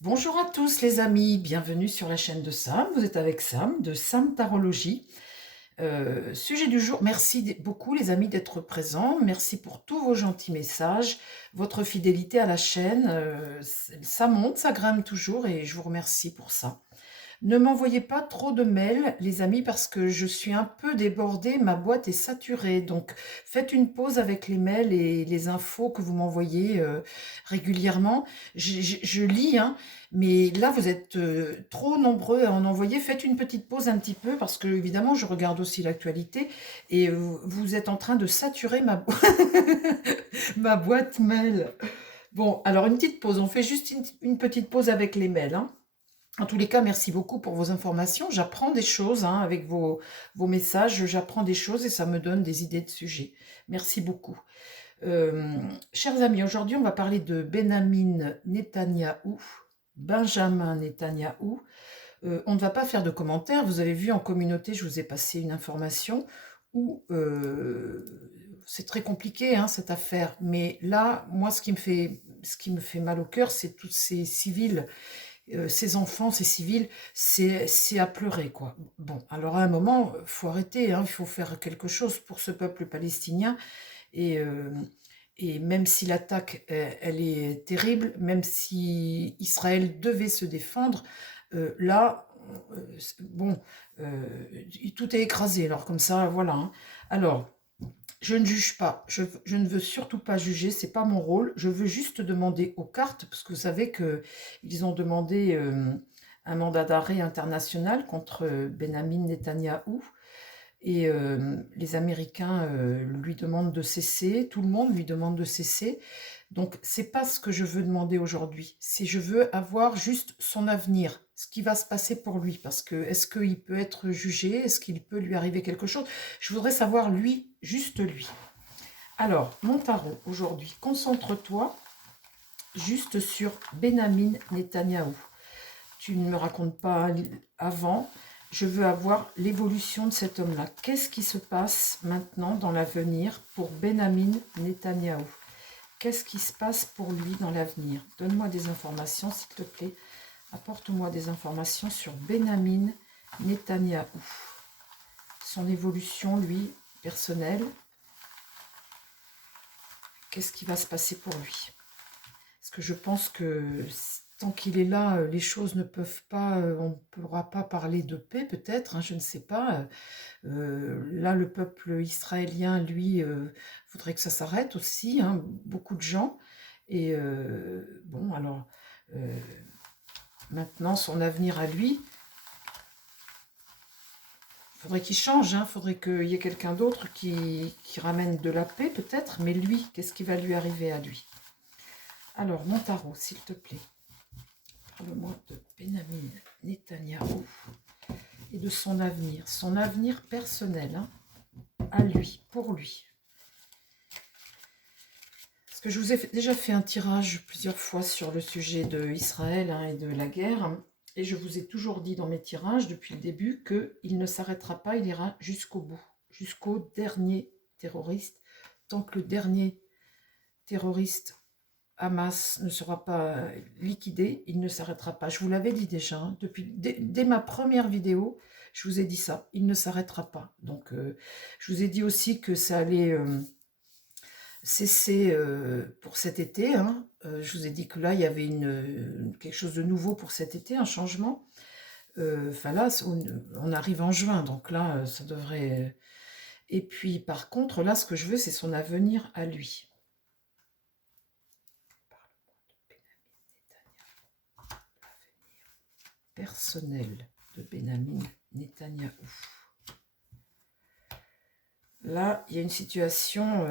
Bonjour à tous les amis, bienvenue sur la chaîne de Sam. Vous êtes avec Sam de Sam Tarologie. Sujet du jour, merci beaucoup les amis d'être présents. Merci pour tous vos gentils messages, votre fidélité à la chaîne. Ça monte, ça grimpe toujours et je vous remercie pour ça. Ne m'envoyez pas trop de mails, les amis, parce que je suis un peu débordée, ma boîte est saturée. Donc, faites une pause avec les mails et les infos que vous m'envoyez régulièrement. Je lis, hein, mais là, vous êtes trop nombreux à en envoyer. Faites une petite pause un petit peu, parce que, évidemment, je regarde aussi l'actualité et vous êtes en train de saturer ma boîte mail. Bon, alors, une petite pause. On fait juste une petite pause avec les mails, hein. En tous les cas, merci beaucoup pour vos informations. J'apprends des choses hein, avec vos messages, j'apprends des choses et ça me donne des idées de sujets. Merci beaucoup. Chers amis, aujourd'hui, on va parler de Benjamin Netanyahou. Benjamin Netanyahou. On ne va pas faire de commentaires. Vous avez vu en communauté, je vous ai passé une information où c'est très compliqué hein, cette affaire. Mais là, moi, ce qui me fait mal au cœur, c'est tous ces civils ces enfants, ces civils, c'est à pleurer, quoi. Bon, alors à un moment, il faut arrêter, hein, il faut faire quelque chose pour ce peuple palestinien. Et, euh, et même si l'attaque, elle est terrible, même si Israël devait se défendre, là, bon, tout est écrasé. Alors comme ça, voilà, hein. Alors, je ne juge pas, je ne veux surtout pas juger, c'est pas mon rôle. Je veux juste demander aux cartes, parce que vous savez qu'ils ont demandé un mandat d'arrêt international contre Benjamin Netanyahou. Et les Américains lui demandent de cesser, tout le monde lui demande de cesser. Donc, c'est pas ce que je veux demander aujourd'hui. C'est je veux avoir juste son avenir, ce qui va se passer pour lui. Parce que est-ce qu'il peut être jugé? Est-ce qu'il peut lui arriver quelque chose? Je voudrais savoir lui, juste lui. Alors, mon tarot aujourd'hui, concentre-toi juste sur Benjamin Netanyahou. Tu ne me racontes pas avant. Je veux avoir l'évolution de cet homme-là. Qu'est-ce qui se passe maintenant dans l'avenir pour Benjamin Netanyahou? Qu'est-ce qui se passe pour lui dans l'avenir? Donne-moi des informations, s'il te plaît. Apporte-moi des informations sur Benjamin Netanyahou. Son évolution, lui, personnelle. Qu'est-ce qui va se passer pour lui? Parce que je pense que tant qu'il est là, les choses ne peuvent pas, on ne pourra pas parler de paix peut-être, hein, je ne sais pas. Là, le peuple israélien, lui, voudrait que ça s'arrête aussi, hein, beaucoup de gens. Et bon, alors, euh, maintenant, son avenir à lui, il faudrait qu'il change, il faudrait qu'il y ait quelqu'un d'autre qui ramène de la paix peut-être, mais lui, qu'est-ce qui va lui arriver à lui? Alors, mon tarot, s'il te plaît. Parle-moi de Benjamin Netanyahou et de son avenir personnel, hein, à lui, pour lui. Parce que je vous ai déjà fait un tirage plusieurs fois sur le sujet de Israël hein, et de la guerre, et je vous ai toujours dit dans mes tirages depuis le début qu'il ne s'arrêtera pas, il ira jusqu'au bout, jusqu'au dernier terroriste, tant que le dernier terroriste Hamas ne sera pas liquidé, il ne s'arrêtera pas. Je vous l'avais dit déjà, hein, dès ma première vidéo, je vous ai dit ça, il ne s'arrêtera pas. Donc, je vous ai dit aussi que ça allait cesser pour cet été. Hein. Je vous ai dit que là, il y avait quelque chose de nouveau pour cet été, un changement. Enfin là, on arrive en juin, donc là, ça devrait... Et puis, par contre, là, ce que je veux, c'est son avenir à lui. Personnel de Benjamin Netanyahou. Là, il y a une situation,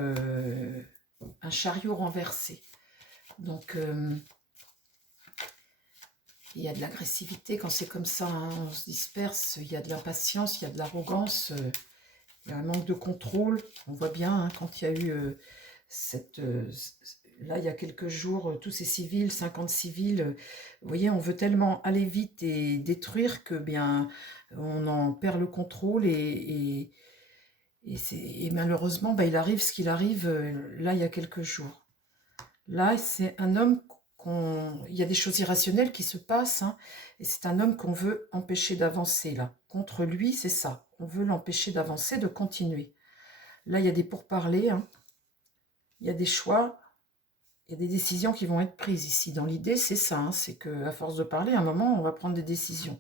un chariot renversé. Donc, il y a de l'agressivité quand c'est comme ça, hein, on se disperse, il y a de l'impatience, il y a de l'arrogance, il y a un manque de contrôle. On voit bien hein, quand il y a eu là, il y a quelques jours, tous ces civils, 50 civils, vous voyez, on veut tellement aller vite et détruire que bien, on en perd le contrôle et malheureusement, bah, il arrive ce qu'il arrive là, il y a quelques jours. Là, c'est un homme il y a des choses irrationnelles qui se passent, hein, et c'est un homme qu'on veut empêcher d'avancer, là. Contre lui, c'est ça. On veut l'empêcher d'avancer, de continuer. Là, il y a des pourparlers, hein. Il y a des choix, il y a des décisions qui vont être prises ici. Dans l'idée, c'est ça, hein, c'est qu'à force de parler, à un moment, on va prendre des décisions.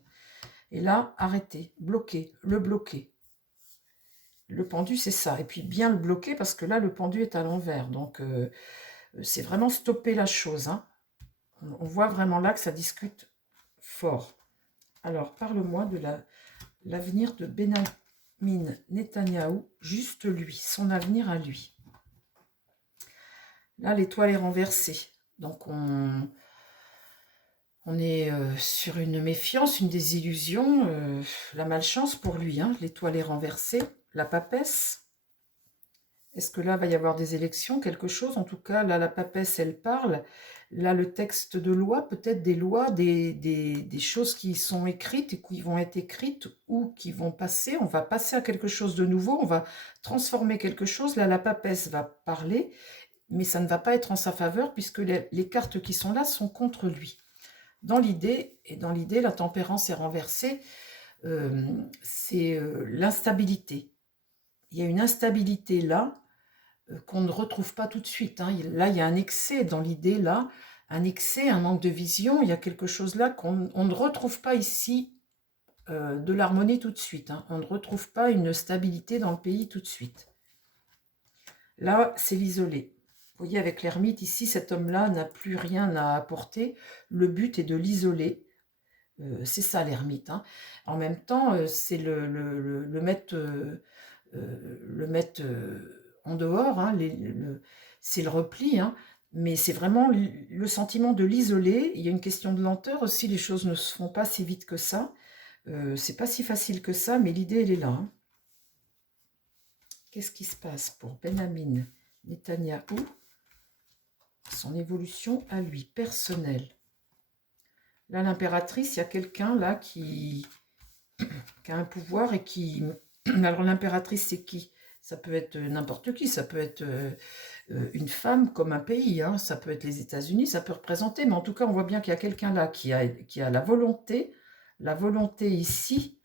Et là, arrêter, bloquer, le bloquer. Le pendu, c'est ça. Et puis bien le bloquer, parce que là, le pendu est à l'envers. Donc, c'est vraiment stopper la chose, hein. On voit vraiment là que ça discute fort. Alors, parle-moi de l'avenir de Benjamin Netanyahou, juste lui, son avenir à lui. Là, l'étoile est renversée. Donc, on est sur une méfiance, une désillusion, la malchance pour lui, hein. L'étoile est renversée, la papesse. Est-ce que là, va y avoir des élections, quelque chose? En tout cas, là, la papesse, elle parle. Là, le texte de loi, peut-être des lois, des choses qui sont écrites et qui vont être écrites ou qui vont passer. On va passer à quelque chose de nouveau, on va transformer quelque chose. Là, la papesse va parler, mais ça ne va pas être en sa faveur puisque les cartes qui sont là sont contre lui. Dans l'idée, la tempérance est renversée, c'est l'instabilité. Il y a une instabilité là, qu'on ne retrouve pas tout de suite, hein. Là, il y a un excès dans l'idée, là, un excès, un manque de vision, il y a quelque chose là qu'on ne retrouve pas ici, de l'harmonie tout de suite, hein. On ne retrouve pas une stabilité dans le pays tout de suite. Là, c'est l'isolé. Vous voyez, avec l'ermite, ici, cet homme-là n'a plus rien à apporter. Le but est de l'isoler. C'est ça, l'ermite, hein. En même temps, c'est le mettre... en dehors, hein, c'est le repli, hein, mais c'est vraiment le sentiment de l'isoler. Il y a une question de lenteur aussi, les choses ne se font pas si vite que ça. C'est pas si facile que ça, mais l'idée, elle est là, hein. Qu'est-ce qui se passe pour Benjamin Netanyahou? Son évolution à lui, personnelle. Là, l'impératrice, il y a quelqu'un là qui a un pouvoir et qui... Alors, l'impératrice, c'est qui? Ça peut être n'importe qui, ça peut être une femme comme un pays, hein. Ça peut être les États-Unis, ça peut représenter, mais en tout cas, on voit bien qu'il y a quelqu'un là qui a la volonté ici,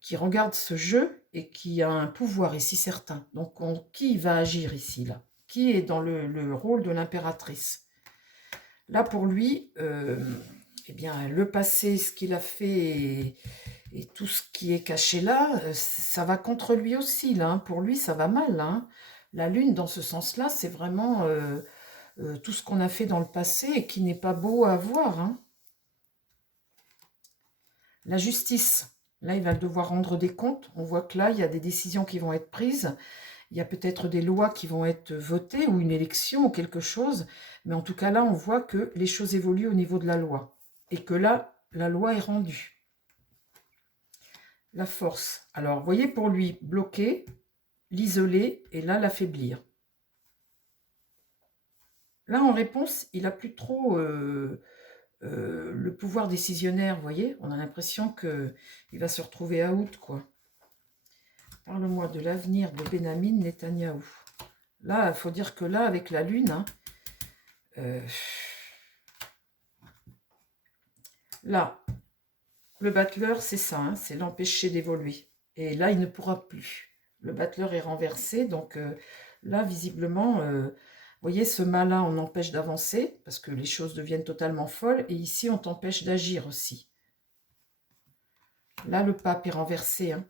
qui regarde ce jeu et qui a un pouvoir ici certain. Donc, qui va agir ici, là? Qui est dans le rôle de l'impératrice? Là, pour lui, eh bien, le passé, ce qu'il a fait et tout ce qui est caché là, ça va contre lui aussi, là, hein. Pour lui, ça va mal, hein. La lune, dans ce sens-là, c'est vraiment tout ce qu'on a fait dans le passé et qui n'est pas beau à voir, hein. La justice, là, il va devoir rendre des comptes. On voit que là, il y a des décisions qui vont être prises. Il y a peut-être des lois qui vont être votées ou une élection ou quelque chose. Mais en tout cas, là, on voit que les choses évoluent au niveau de la loi. Et que là, la loi est rendue. La force. Alors, vous voyez, pour lui, bloquer, l'isoler et là, l'affaiblir. Là, en réponse, il n'a plus trop le pouvoir décisionnaire, vous voyez. On a l'impression qu'il va se retrouver out, quoi. Parle-moi de l'avenir de Benjamin Netanyahou. Là, il faut dire que là, avec la lune, hein, là, le battleur, c'est ça, hein, c'est l'empêcher d'évoluer. Et là, il ne pourra plus. Le battleur est renversé, donc là, visiblement, vous voyez, ce mât-là, on empêche d'avancer, parce que les choses deviennent totalement folles, et ici, on t'empêche d'agir aussi. Là, le pape est renversé, hein.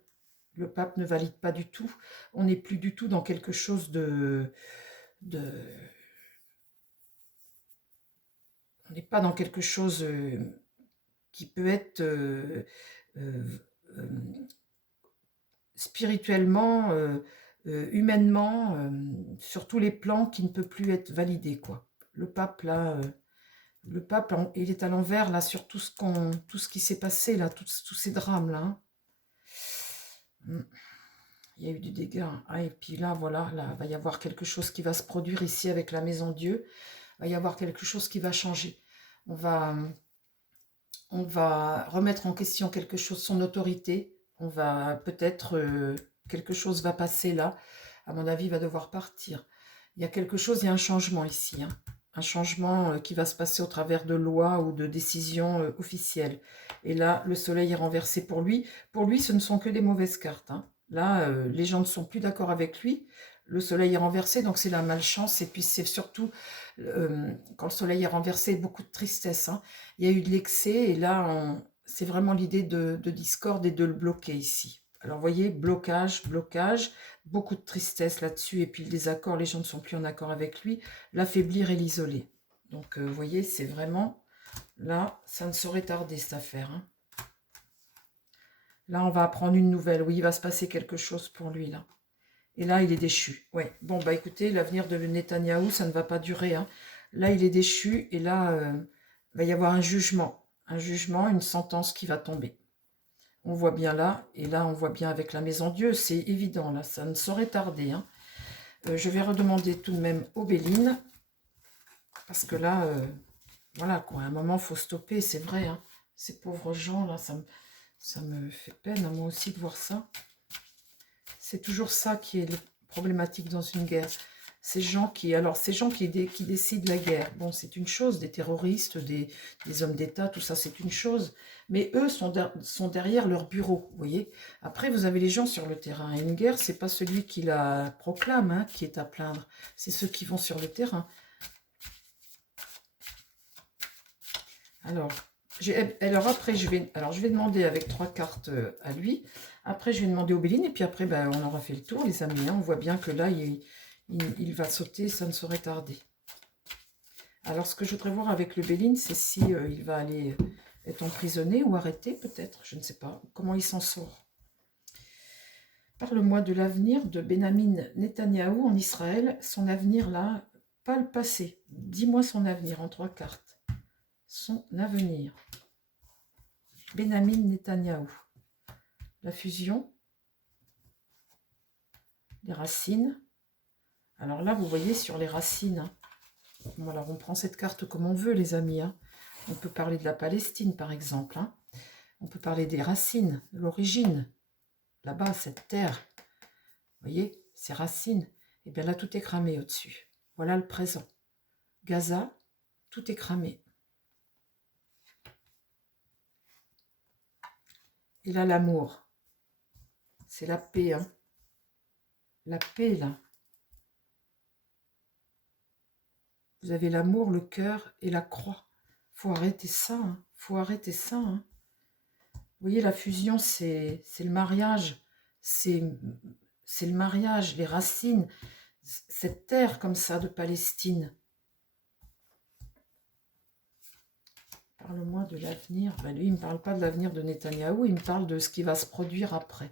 Le pape ne valide pas du tout. On n'est plus du tout dans quelque chose on n'est pas dans quelque chose qui peut être spirituellement, humainement, sur tous les plans, qui ne peut plus être validé, quoi. Le pape, là, il est à l'envers, là, sur tout ce qui s'est passé, là, tous ces drames, là, hein. Il y a eu du dégât. Ah, et puis là, voilà, là, il va y avoir quelque chose qui va se produire ici avec la maison Dieu. Il va y avoir quelque chose qui va changer. On va remettre en question quelque chose, son autorité. On va peut-être, quelque chose va passer là. À mon avis, il va devoir partir. Il y a quelque chose, il y a un changement ici, hein. un changement qui va se passer au travers de lois ou de décisions officielles. Et là, le soleil est renversé pour lui. Pour lui, ce ne sont que des mauvaises cartes, hein. Là, les gens ne sont plus d'accord avec lui. Le soleil est renversé, donc c'est la malchance. Et puis c'est surtout, quand le soleil est renversé, beaucoup de tristesse, hein. Il y a eu de l'excès et là, c'est vraiment l'idée de discorde et de le bloquer ici. Alors, vous voyez, blocage, blocage, beaucoup de tristesse là-dessus. Et puis le désaccord, les gens ne sont plus en accord avec lui. L'affaiblir et l'isoler. Donc, vous voyez, c'est vraiment... Là, ça ne saurait tarder, cette affaire, hein. Là, on va apprendre une nouvelle. Oui, il va se passer quelque chose pour lui, là. Et là, il est déchu. Ouais. Bon, bah écoutez, l'avenir de Netanyahou, ça ne va pas durer, hein. Là, il est déchu. Et là, il va y avoir un jugement. Un jugement, une sentence qui va tomber. On voit bien là. Et là, on voit bien avec la maison Dieu. C'est évident, là. Ça ne saurait tarder, hein. Je vais redemander tout de même aux Béline. Parce que là, voilà, quoi. À un moment, il faut stopper. C'est vrai, hein. Ces pauvres gens, là, ça me fait peine, à moi aussi, de voir ça. C'est toujours ça qui est problématique dans une guerre. Ces gens qui décident la guerre, bon, c'est une chose, des terroristes, des hommes d'État, tout ça, c'est une chose. Mais eux sont derrière leur bureau, vous voyez. Après, vous avez les gens sur le terrain. Et une guerre, c'est pas celui qui la proclame, hein, qui est à plaindre. C'est ceux qui vont sur le terrain. Alors après, je vais demander avec 3 cartes à lui. Après, je vais demander au Béline. Et puis après, ben, on aura fait le tour, les amis, hein. On voit bien que là, il va sauter, ça ne saurait tarder. Alors, ce que je voudrais voir avec le Béline, c'est si il va aller être emprisonné ou arrêté, peut-être. Je ne sais pas. Comment il s'en sort. Parle-moi de l'avenir de Benjamin Netanyahou en Israël. Son avenir, là, pas le passé. Dis-moi son avenir en 3 cartes. Son avenir. Benjamin Netanyahou. La fusion, les racines. Alors là, vous voyez sur les racines, hein. Bon, alors on prend cette carte comme on veut, les amis, hein. On peut parler de la Palestine, par exemple, hein. On peut parler des racines, de l'origine. Là-bas, cette terre, vous voyez, ces racines. Et bien là, tout est cramé au-dessus. Voilà le présent. Gaza, tout est cramé. Et là, l'amour. C'est la paix, hein. La paix, là. Vous avez l'amour, le cœur et la croix. Faut arrêter ça, hein. Faut arrêter ça, hein. Vous voyez, la fusion, c'est le mariage. C'est le mariage, les racines. Cette terre comme ça de Palestine. Parle-moi de l'avenir. Ben lui, il ne me parle pas de l'avenir de Netanyahou, il me parle de ce qui va se produire après.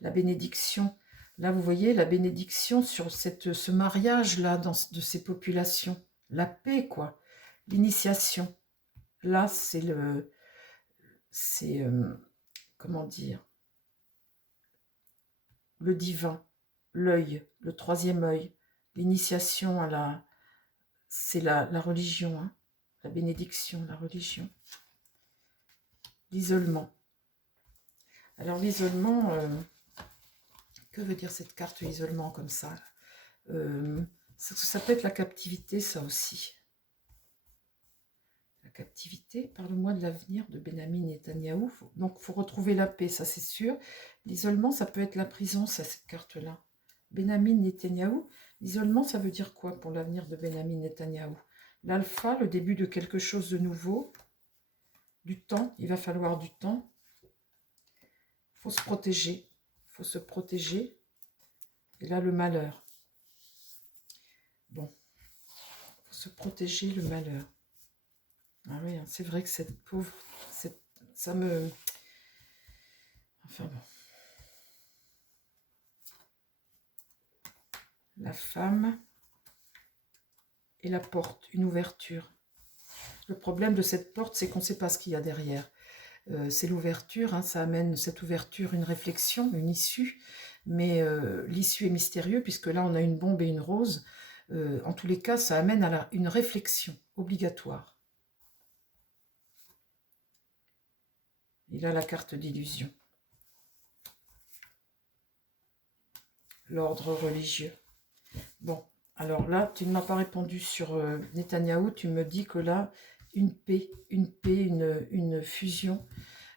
La bénédiction. Là, vous voyez, la bénédiction sur ce mariage-là de ces populations. La paix, quoi. L'initiation. Là, c'est comment dire, le divin, l'œil, le 3e œil, l'initiation à c'est la religion, hein, la bénédiction, la religion. L'isolement. Alors l'isolement, que veut dire cette carte isolement comme ça? Ça peut être la captivité, ça aussi. La captivité, parle-moi de l'avenir de Benjamin Netanyahou. Donc, il faut retrouver la paix, ça c'est sûr. L'isolement, ça peut être la prison, ça, cette carte-là. Benjamin Netanyahou, l'isolement, ça veut dire quoi pour l'avenir de Benjamin Netanyahou? L'alpha, le début de quelque chose de nouveau. Du temps, il va falloir du temps. Il faut se protéger. Il faut se protéger. Et là, le malheur. Bon, il faut se protéger, le malheur. Ah oui, hein, c'est vrai que cette pauvre, ça me... Enfin bon. La femme et la porte, une ouverture. Le problème de cette porte, c'est qu'on ne sait pas ce qu'il y a derrière. C'est l'ouverture, hein, ça amène cette ouverture, une réflexion, une issue, mais l'issue est mystérieuse puisque là on a une bombe et une rose. En tous les cas, ça amène à une réflexion obligatoire. Il a la carte d'illusion. L'ordre religieux. Bon, Alors là, tu ne m'as pas répondu sur Netanyahou. Tu me dis que là, une fusion.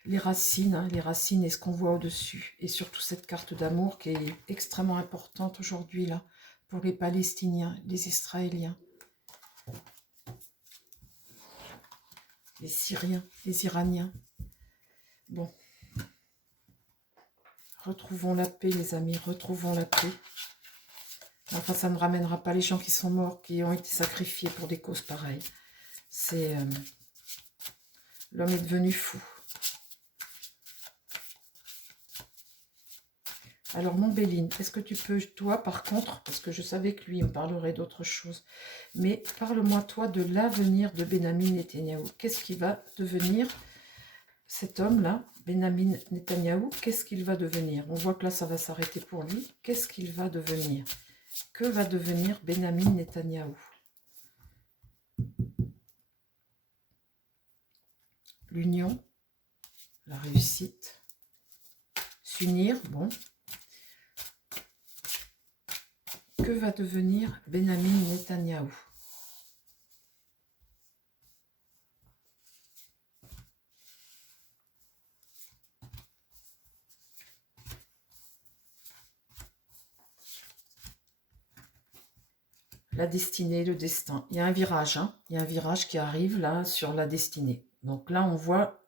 Les racines et ce qu'on voit au-dessus. Et surtout cette carte d'amour qui est extrêmement importante aujourd'hui, là, pour les Palestiniens, les Israéliens, les Syriens, les Iraniens. Bon. Retrouvons la paix, les amis, retrouvons la paix. Enfin, ça ne ramènera pas les gens qui sont morts, qui ont été sacrifiés pour des causes pareilles. C'est... l'homme est devenu fou. Alors, mon Béline, est-ce que tu peux, toi, par contre, parce que je savais que lui, il me parlerait d'autre chose, mais parle-moi, toi, de l'avenir de Benyamin Netanyahou. Qu'est-ce qui va devenir cet homme-là, Benyamin Netanyahou? Qu'est-ce qu'il va devenir? On voit que là, ça va s'arrêter pour lui. Qu'est-ce qu'il va devenir? Que va devenir Benyamin Netanyahou? L'union, la réussite, s'unir, bon. Que va devenir Benyamin Netanyahou? La destinée, le destin. Il y a un virage, hein. Il y a un virage qui arrive là sur la destinée. Donc là, on voit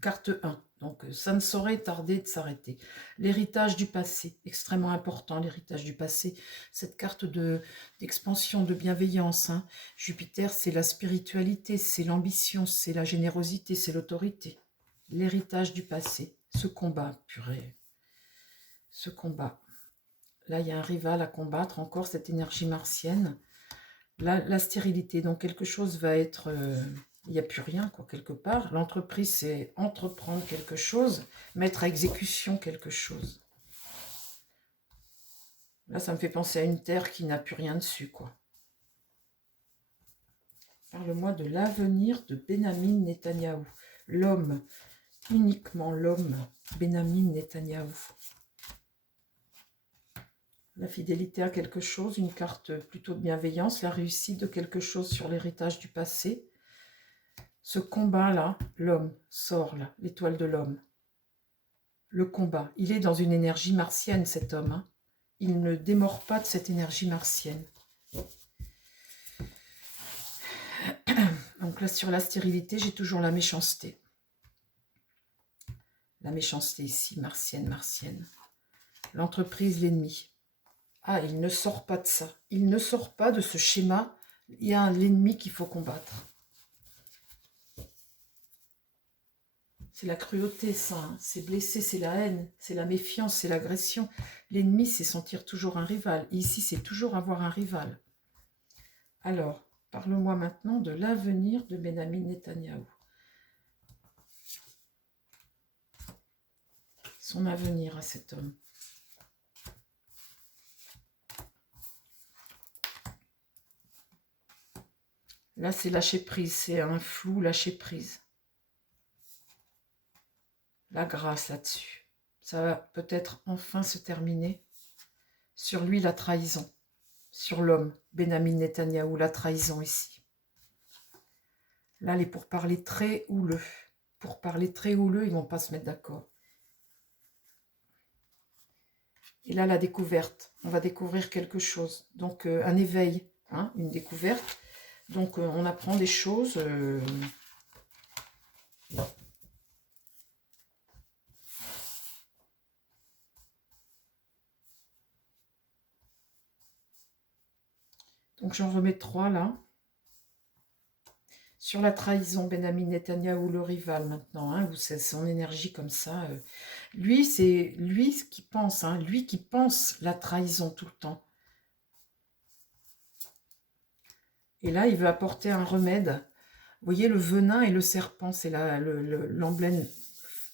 carte 1. Donc ça ne saurait tarder de s'arrêter. L'héritage du passé, extrêmement important, l'héritage du passé. Cette carte d'expansion, de bienveillance. Hein. Jupiter, c'est la spiritualité, c'est l'ambition, c'est la générosité, c'est l'autorité. L'héritage du passé. Ce combat, purée. Ce combat. Là, il y a un rival à combattre, encore cette énergie martienne. Là, la stérilité, donc quelque chose va être... il n'y a plus rien, quoi, quelque part. L'entreprise, c'est entreprendre quelque chose, mettre à exécution quelque chose. Là, ça me fait penser à une terre qui n'a plus rien dessus, quoi. Parle-moi de l'avenir de Benyamin Netanyahou. L'homme, uniquement l'homme, Benyamin Netanyahou. La fidélité à quelque chose, une carte plutôt de bienveillance, la réussite de quelque chose sur l'héritage du passé. Ce combat-là, l'homme sort là, l'étoile de l'homme. Le combat, il est dans une énergie martienne, cet homme. Hein. Il ne démord pas de cette énergie martienne. Donc là, sur la stérilité, j'ai toujours la méchanceté. La méchanceté ici, martienne. L'entreprise, l'ennemi. Ah, il ne sort pas de ça. Il ne sort pas de ce schéma. Il y a l'ennemi qu'il faut combattre. C'est la cruauté, ça. Hein. C'est blesser, c'est la haine, c'est la méfiance, c'est l'agression. L'ennemi, c'est sentir toujours un rival. Et ici, c'est toujours avoir un rival. Alors, parle-moi maintenant de l'avenir de Benyamin Netanyahou. Son avenir à cet homme. Là, c'est lâcher prise, c'est un flou lâcher prise. La grâce là-dessus. Ça va peut-être enfin se terminer. Sur lui, la trahison. Sur l'homme, Benyamin Netanyahou, la trahison ici. Là, les pourparlers très houleux. Pour parler très houleux, ils ne vont pas se mettre d'accord. Et là, la découverte. On va découvrir quelque chose. Donc, un éveil, hein, une découverte. Donc, on apprend des choses. Donc, j'en remets 3 là. Sur la trahison, Benyamin Netanyahou, le rival maintenant, hein, c'est son énergie comme ça. Lui, c'est lui qui pense, hein, lui qui pense la trahison tout le temps. Et là, il veut apporter un remède. Vous voyez, le venin et le serpent, c'est l'emblème,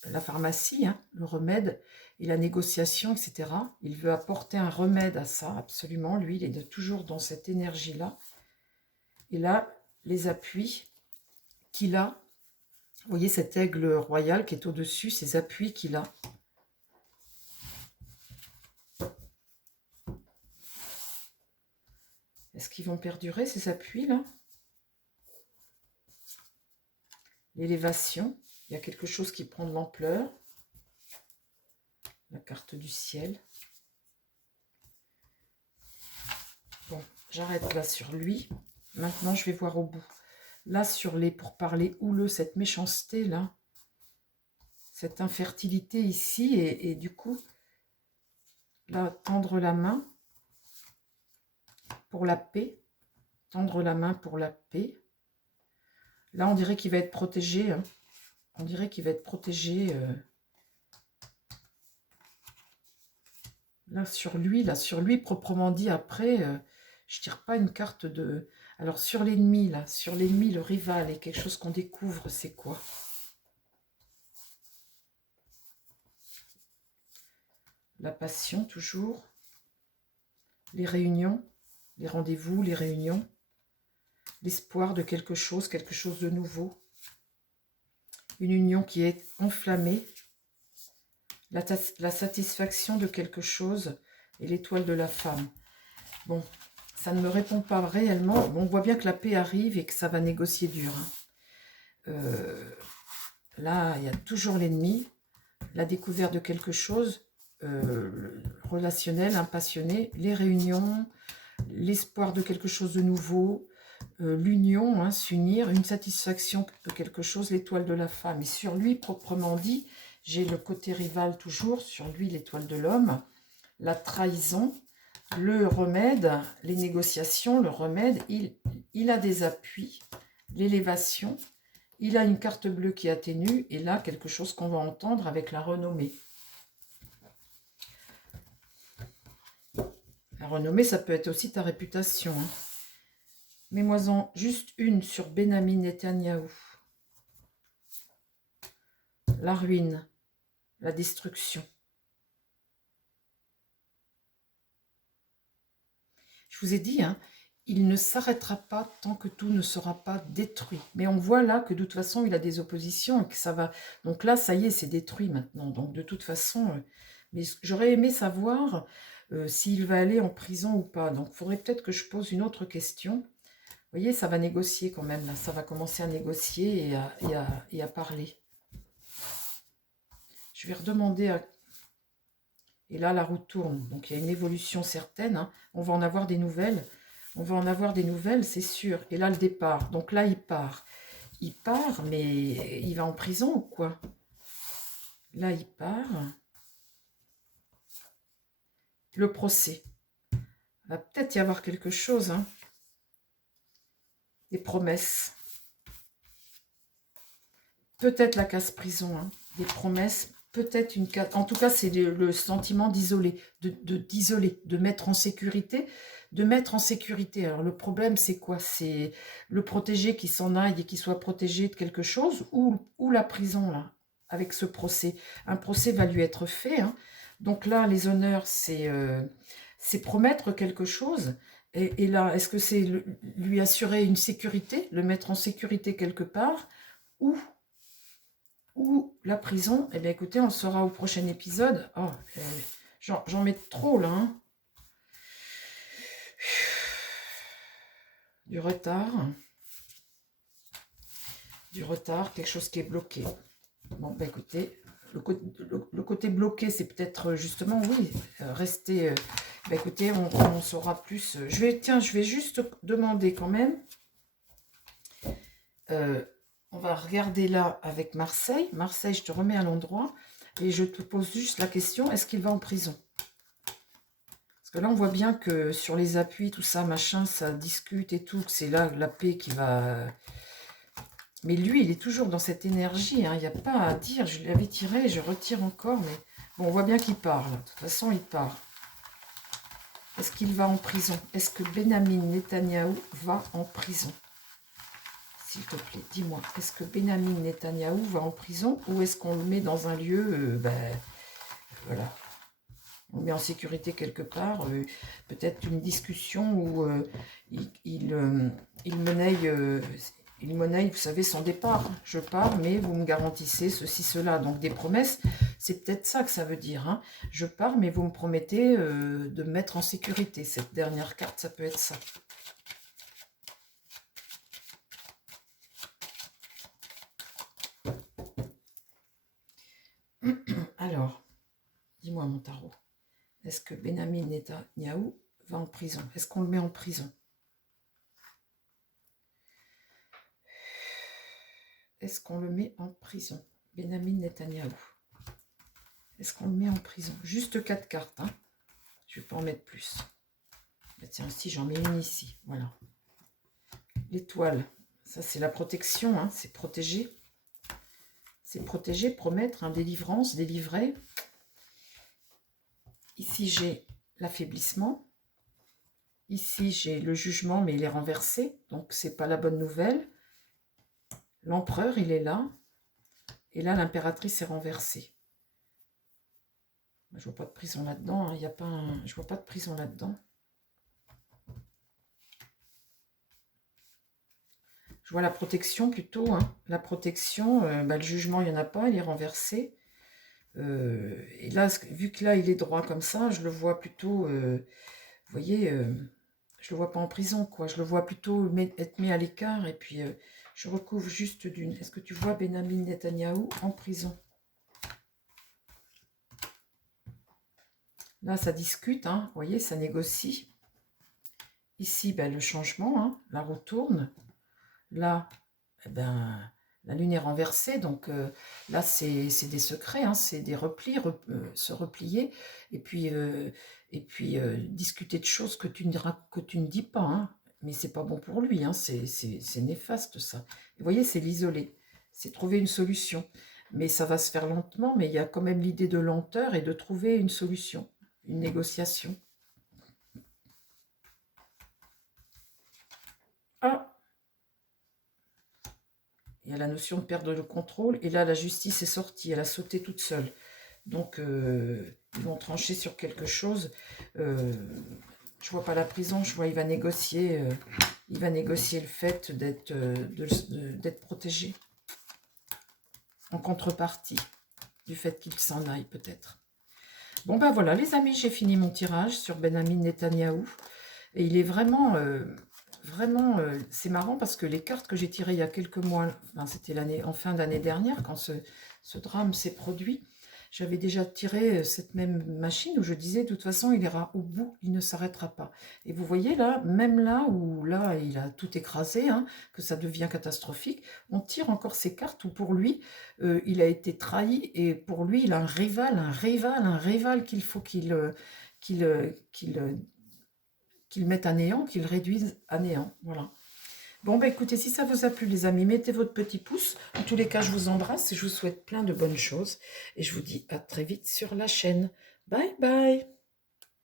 la pharmacie, hein, le remède et la négociation, etc. Il veut apporter un remède à ça, absolument. Lui, il est toujours dans cette énergie-là. Et là, les appuis qu'il a, vous voyez cet aigle royal qui est au-dessus, ces appuis qu'il a. vont perdurer, ces appuis-là. L'élévation, il y a quelque chose qui prend de l'ampleur. La carte du ciel. Bon, j'arrête là sur lui. Maintenant, je vais voir au bout. Là, sur les pourparlers houleux, cette méchanceté, là, cette infertilité ici, et du coup, là, tendre la main pour la paix. Tendre la main pour la paix. Là, on dirait qu'il va être protégé. Hein. On dirait qu'il va être protégé. Là, sur lui, proprement dit, après, je tire pas une carte de... Alors, sur l'ennemi, là, sur l'ennemi, le rival, et quelque chose qu'on découvre, c'est quoi? La passion, toujours. Les réunions, les rendez-vous, les réunions. L'espoir de quelque chose de nouveau. Une union qui est enflammée. La satisfaction de quelque chose et l'étoile de la femme. Bon, ça ne me répond pas réellement. Bon, on voit bien que la paix arrive et que ça va négocier dur. Hein. Là, il y a toujours l'ennemi, la découverte de quelque chose, relationnel, impassionné, les réunions, l'espoir de quelque chose de nouveau, l'union, hein, s'unir, une satisfaction de quelque chose, l'étoile de la femme. Et sur lui, proprement dit, j'ai le côté rival toujours, sur lui, l'étoile de l'homme, la trahison, le remède, les négociations, le remède, il a des appuis, l'élévation, il a une carte bleue qui atténue, et là, quelque chose qu'on va entendre avec la renommée. La renommée, ça peut être aussi ta réputation. Hein. Mets-moi-en juste une sur Benyamin Netanyahou. La ruine, la destruction. Je vous ai dit, hein, il ne s'arrêtera pas tant que tout ne sera pas détruit. Mais on voit là que de toute façon, il a des oppositions et que ça va... Donc là, ça y est, c'est détruit maintenant. Donc de toute façon, mais j'aurais aimé savoir s'il va aller en prison ou pas. Donc il faudrait peut-être que je pose une autre question. Vous voyez, ça va négocier quand même. Là. Ça va commencer à négocier et à parler. Je vais redemander à... Et là, la roue tourne. Donc, il y a une évolution certaine. Hein. On va en avoir des nouvelles. On va en avoir des nouvelles, c'est sûr. Et là, le départ. Donc là, il part. Il part, mais il va en prison ou quoi? Là, il part. Le procès. Il va peut-être y avoir quelque chose. Hein. Des promesses. Peut-être la casse-prison. Hein. Des promesses. Peut-être une... En tout cas, c'est le sentiment d'isoler, d'isoler, de mettre en sécurité. De mettre en sécurité. Alors, le problème, c'est quoi? C'est le protéger qui s'en aille et qui soit protégé de quelque chose ou la prison, là, avec ce procès. Un procès va lui être fait. Hein. Donc là, les honneurs, c'est promettre quelque chose. Et là, est-ce que c'est lui assurer une sécurité, le mettre en sécurité quelque part, ou la prison? Eh bien, écoutez, on le saura au prochain épisode. Oh, j'en mets trop, là. Hein. Du retard. Du retard, quelque chose qui est bloqué. Bon, bah écoutez, le côté bloqué, c'est peut-être justement, oui, rester... bah écoutez, on saura plus. Je vais juste demander quand même... on va regarder là avec Marseille. Marseille, je te remets à l'endroit et je te pose juste la question, est-ce qu'il va en prison? Parce que là, on voit bien que sur les appuis, tout ça, machin, ça discute et tout, que c'est là la paix qui va... Mais lui, il est toujours dans cette énergie, hein, il n'y a pas à dire, je l'avais tiré, je retire encore, mais... Bon, on voit bien qu'il part, là. De toute façon, il part. Est-ce qu'il va en prison? Est-ce que Benyamin Netanyahou va en prison? S'il te plaît, dis-moi, est-ce que Benyamin Netanyahou va en prison ou est-ce qu'on le met dans un lieu, voilà, on le met en sécurité quelque part, peut-être une discussion où il monnaie, vous savez, son départ. Je pars, mais vous me garantissez ceci, cela. Donc des promesses, c'est peut-être ça que ça veut dire. Hein. Je pars, mais vous me promettez de me mettre en sécurité. Cette dernière carte, ça peut être ça. mon tarot. Est-ce que Benyamin Netanyahou va en prison? Est-ce qu'on le met en prison? Est-ce qu'on le met en prison? Benyamin Netanyahou. Est-ce qu'on le met en prison? Juste 4 cartes, hein. Je ne vais pas en mettre plus. Bah, tiens, si j'en mets une ici, voilà. L'étoile, ça c'est la protection, hein. C'est protégé. C'est protégé, promettre, hein, délivrance, délivrer. Ici j'ai l'affaiblissement. Ici j'ai le jugement, mais il est renversé, donc c'est pas la bonne nouvelle. L'empereur, il est là. Et là, l'impératrice est renversée. Je vois pas de prison là-dedans. Hein. Il y a pas un... Je vois pas de prison là-dedans. Je vois la protection plutôt. Hein. La protection, le jugement, il n'y en a pas. Il est renversé. Et là, vu que là, il est droit comme ça, je le vois plutôt... vous voyez, je le vois pas en prison, quoi. Je le vois plutôt être mis à l'écart. Et puis, je recouvre juste d'une... Est-ce que tu vois Benyamin Netanyahou en prison? Là, ça discute, hein, vous voyez, ça négocie. Ici, ben, le changement, hein, la roue tourne. Là, eh ben, la lune est renversée, donc là, c'est des secrets, hein, c'est des replis, se replier, et puis discuter de choses que tu ne dis pas, hein, mais c'est pas bon pour lui, hein, c'est néfaste, ça. Vous voyez, c'est l'isoler, c'est trouver une solution. Mais ça va se faire lentement, mais il y a quand même l'idée de lenteur et de trouver une solution. Une négociation. Ah, il y a la notion de perdre le contrôle. Et là, la justice est sortie. Elle a sauté toute seule. Donc, ils vont trancher sur quelque chose. Je vois pas la prison. Je vois il va négocier le fait d'être protégé. En contrepartie du fait qu'il s'en aille, peut-être. Bon, ben voilà, les amis, j'ai fini mon tirage sur Benyamin Netanyahou. Et il est vraiment, c'est marrant parce que les cartes que j'ai tirées il y a quelques mois, enfin, c'était en fin d'année dernière, quand ce drame s'est produit, j'avais déjà tiré cette même machine où je disais, de toute façon, il ira au bout, il ne s'arrêtera pas. Et vous voyez là, même là où là, il a tout écrasé, hein, que ça devient catastrophique, on tire encore ces cartes où pour lui, il a été trahi et pour lui, il a un rival qu'il faut qu'il mette à néant, qu'il réduise à néant. Voilà. Bon, bah écoutez, si ça vous a plu, les amis, mettez votre petit pouce. En tous les cas, je vous embrasse et je vous souhaite plein de bonnes choses. Et je vous dis à très vite sur la chaîne. Bye bye.